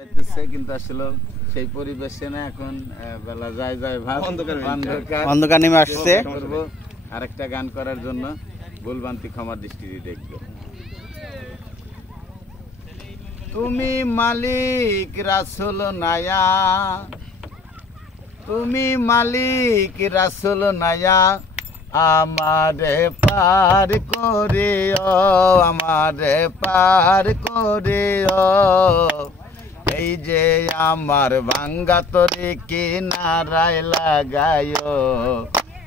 কিন্তু আসলে সেই পরিবেশে না এখন বেলা যায় যায় ভাব অন্ধকার নেমে আসছে। আরেকটা গান করার জন্য ভুলভ্রান্তি ক্ষমার দৃষ্টিতে দেখবে। তুমি মালিক রাসূল নায়া, তুমি মালিক রাসূল নায়া, আমারে পার করিও, আমারে পার করিও। এই যে আমার ভাঙ্গা তরি কিনারায় লাগাইও,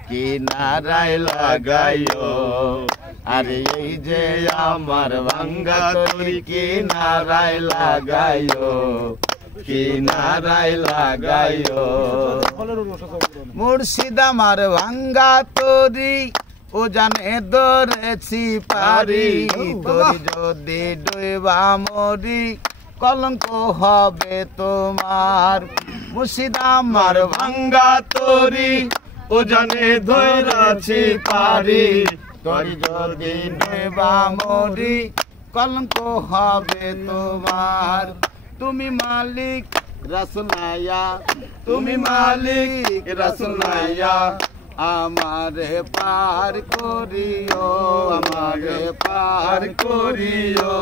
কিনারায় লাগাইও। আরে এই যে আমার ভাঙ্গা তরি কিনারায় লাগাইও, কিনারায় লাগাইও। মুর্শিদ আমার ভাঙ্গা তরি ও জানে ধরেছি পারি, তোর যদি ডুবা মরি কলঙ্ক হবে তোমার। মুর্শিদ আমার ভাঙ্গা তরি ও জানে ধরেছি পারি, তোর যদি ডুবা মরি কলঙ্ক হবে তোমার। তুমি মালিক রাসূল নায়া, তুমি মালিক রাসূল নায়া, আমারে পার করিও, আমারে পার করিও।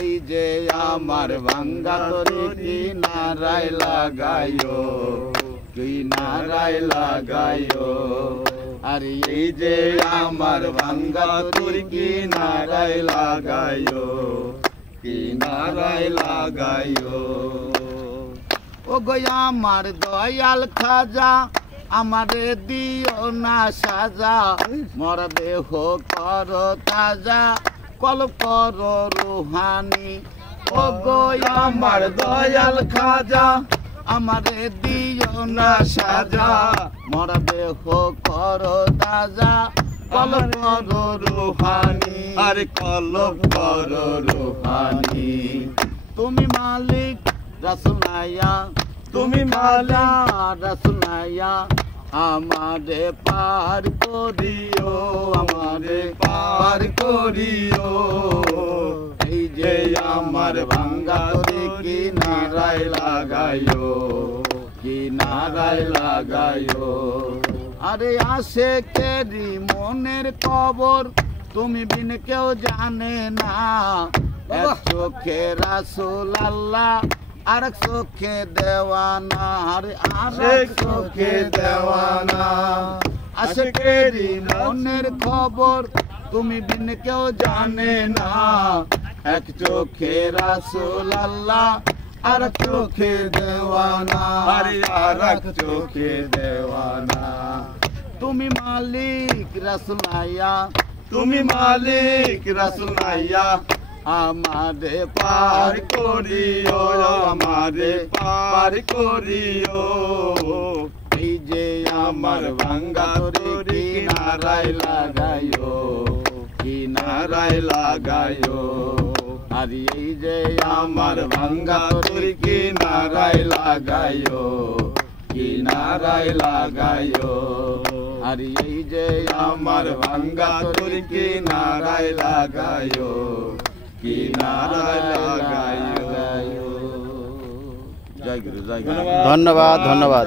এই যে আমার ভাঙ্গা তরি কিনারায় লাগাইও, কিনারায় লাগাইও। আর এই যে আমার ভাঙ্গা তরি কিনারায় লাগাইও, কিনারায় লাগাইও। ও গো আমার দয়াল খাজা, আমারে দিও না সাজা, মর দেহ কর তাজা, কলব কর রুহানি। ও গো আমার দয়াল খাজা, আমারে দিও না সাজা, মর দেহ কর তাজা, কলব কর রুহানি। আরে কলব কর রুহানি। তুমি মালিক রাসূল নায়া, তুমি মালিক রাসূল নায়া, আমারে পার করিও, আমারে পার করিও। এই যে আমার ভাঙ্গা তরি কিনারায় লাগাইও, কিনারায় লাগাইও। আরে আশেকেরি মনের কবর তুমি বিন কেউ জানে না, এক চোখে রাসূল আল্লাহ আরেক চোখে দেওয়ানা, আরে আরেক চোখে দেওয়ানা। আশেকেরি মনের খবর তুমি বিন কেউ জানে না, এক চোখে রাসূল আল্লাহ আরেক চোখে দেওয়ানা, আরে আরেক চোখে দেওয়ানা। তুমি মালিক রাসূল নায়া, তুমি মালিক রাসূল নায়া, আমারে পার করিও, আমারে পার করিও। এই যে আমার ভাঙ্গা তরি কিনারায় লাগাইও, কিনারায় লাগাইও। আর এই যে আমার ভাঙ্গা তরি কিনারায় লাগাইও, কিনারায় লাগাইও। আর এই যে আমার ভাঙ্গা তরি কিনারায় লাগাইও, কিনারায় লাগাইও। জয় গুরু, জয় গুরু। ধন্যবাদ, ধন্যবাদ।